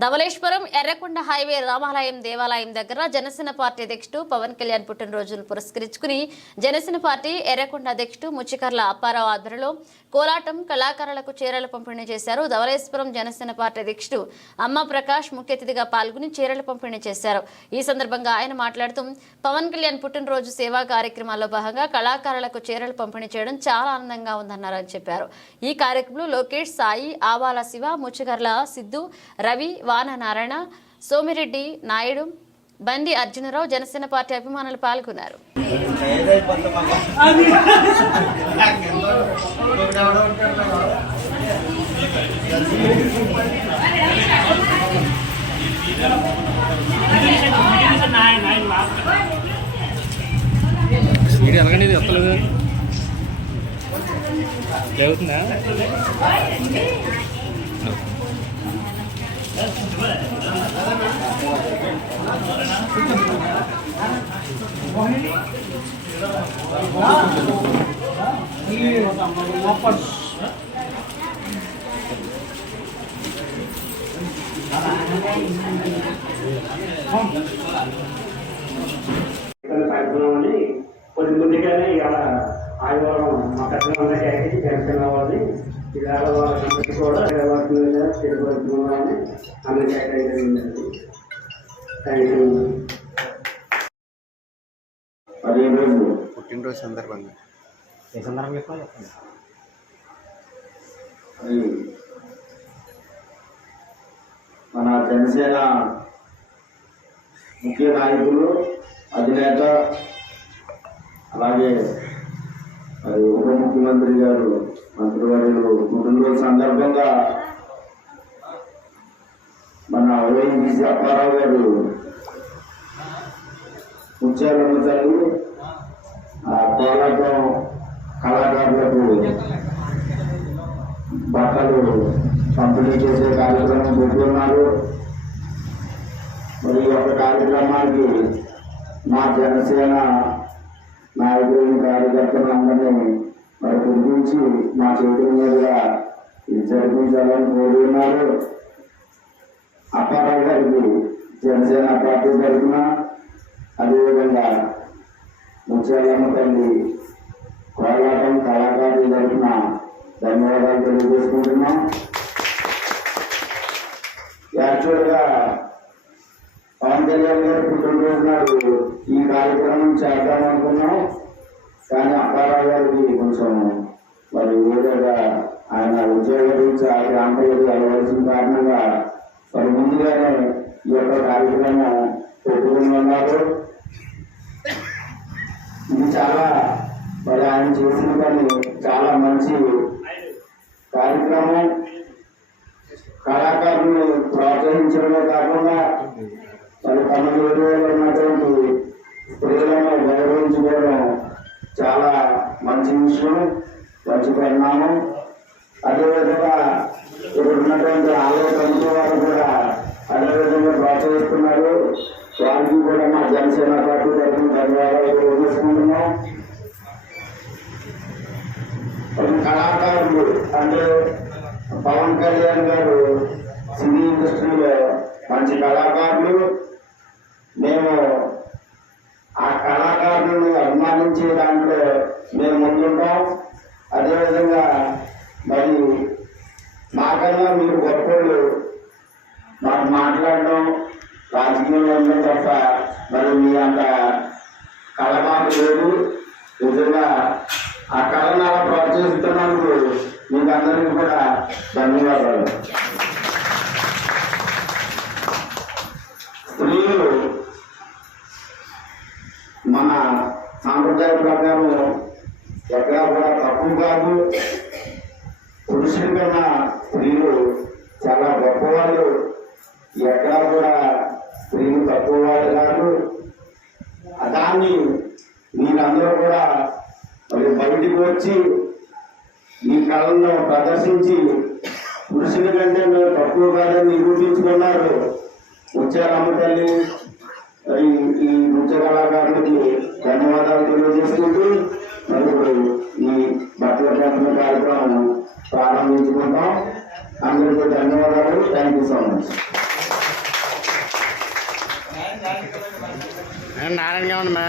Dhavaleswaram ఎర్రకొండ highway రామాలయం దేవాలయం దగ్గర జనసేన పార్టీ అధ్యక్షుడు పవన్ కళ్యాణ్ పుట్టినరోజును పురస్కరించుకుని జనసేన పార్టీ ఎర్రకొండ అధ్యక్షుడు ముచ్చికర్ల అప్పారావు ఆధ్వర్యంలో కోలాటం కళాకారులకు చీరలు పంపిణీ చేశారు. ధవళేశ్వరం జనసేన పార్టీ అధ్యక్షుడు అమ్మ ప్రకాష్ ముఖ్య అతిథిగా పాల్గొని చీరలు పంపిణీ చేశారు. ఈ సందర్భంగా ఆయన మాట్లాడుతూ పవన్ కళ్యాణ్ పుట్టినరోజు సేవా కార్యక్రమాల్లో భాగంగా కళాకారులకు చీరలు పంపిణీ చేయడం చాలా ఆనందంగా ఉందన్నారని చెప్పారు. ఈ కార్యక్రమంలో లోకేష్ సాయి ఆవాల శివ ముచ్చికర్ల సిద్ధు రవి వాన నారాయణ సోమిరెడ్డి నాయుడు బండి అర్జునరావు జనసేన పార్టీ అభిమానులు పాల్గొన్నారు. ఎలాగండి ఇది? వస్తలేదు జరుగుతుందా కొద్ది ముందుగానే ఇవాళ ఆదివారం మా పెద్దలందరూ కేకి జనసేన వాళ్ళని ఇవాళ వాళ్ళందరికీ కూడా వాటి తెలుగు అన్న క్యాకేజీ కేటాయించండి థ్యాంక్ యూ పుట్టినరోజు సందర్భంగా. ఏ సందర్భం చెప్పాలి? అది మన జనసేన ముఖ్య నాయకులు అధినేత అలాగే మరి ఉప ముఖ్యమంత్రి గారు మంత్రివర్యులు పుట్టినరోజు సందర్భంగా మన ఓఎన్జీసీ అప్పారావు గారు ముత్యాలమ్మ తల్లి పోరాటం కళాకారులకు బట్టలు పంపిణీ చేసే కార్యక్రమం పెట్టుకున్నారు. మరి ఈ యొక్క కార్యక్రమానికి మా జనసేన నాయకులు కార్యకర్తలందరినీ మరి గుర్తించి మా చేతుల మీదుగా ఇది జరిపించాలని కోరి ఉన్నారు. అప్పారావు గారికి జనసేన పార్టీ తరఫున అదేవిధంగా ముత్యాలమ్మ తల్లి కోలాటం కళాకారులు తరఫున ధన్యవాదాలు తెలియజేసుకుంటున్నాం. యాక్చువల్గా పవన్ కళ్యాణ్ గారు పుట్టినరోజు నాడు ఈ కార్యక్రమం చేద్దాం అనుకున్నాం కానీ అప్పారావు గారికి కొంచెం మరి ఏదైనా ఆయన ఉద్యోగ గురించి ఆ ప్రాంతాలకు వెళ్ళవలసిన కారణంగా మరి ముందుగానే ఈ యొక్క కార్యక్రమం పెట్టుకుని ఉన్నారు. ఇది చాలా మరి ఆయన చేసిన పని చాలా మంచి కార్యక్రమం. కళాకారులను ప్రోత్సహించడమే కాకుండా మరి తమ ఏరియాలో ఉన్నటువంటి స్త్రీలను గౌరవించుకోవడం చాలా మంచి విషయం మంచి పరిణామం. అదేవిధంగా ఇక్కడ ఉన్నటువంటి ఆలయ కమిటీ వారు కూడా అదేవిధంగా ప్రోత్సహిస్తున్నారు. వారికి కూడా మా జనసేన పార్టీ తరఫున ధన్యవాదాలు తెలియజేసుకుంటున్నాం. కొన్ని కళాకారులు అంటే పవన్ కళ్యాణ్ గారు సినీ ఇండస్ట్రీలో మంచి కళాకారులు. మేము ఆ కళాకారులను అభిమానించే దాంట్లో మేము ముందుంటాం. అదేవిధంగా మరి మాకన్నా మీరు గొప్పలు మాకు మాట్లాడడం రాజకీయంలో తప్ప మరి మీ అంత కళ లేదు. నిజంగా ఆ కళను అలా ప్రోత్సహిస్తున్నందుకు మీకు అందరికీ కూడా ధన్యవాదాలు. స్త్రీలు మన సాంప్రదాయ ప్రకారం ఎక్కడా కూడా తప్పు కాదు. పురుషుల కన్నా స్త్రీలు చాలా గొప్పవాళ్ళు. ఎక్కడా కూడా తక్కువ వాళ్ళు కాదు దాన్ని మీరందరూ కూడా మరి బయటికి వచ్చి ఈ కాలంలో ప్రదర్శించి పురుషుల కంటే మీరు తక్కువ కాదని నిరూపించుకున్నారు. ముత్యాలమ్మ తల్లి మరి ఈ నృత్య కళాకారులకి ధన్యవాదాలు తెలియజేసుకుంటూ మరి ఇప్పుడు ఈ బట్టల పంపిణీ కార్యక్రమం ప్రారంభించుకుంటాం. అందరికీ ధన్యవాదాలు. థ్యాంక్ యూ సో మచ్ నారాయణగా ఉండమ్మా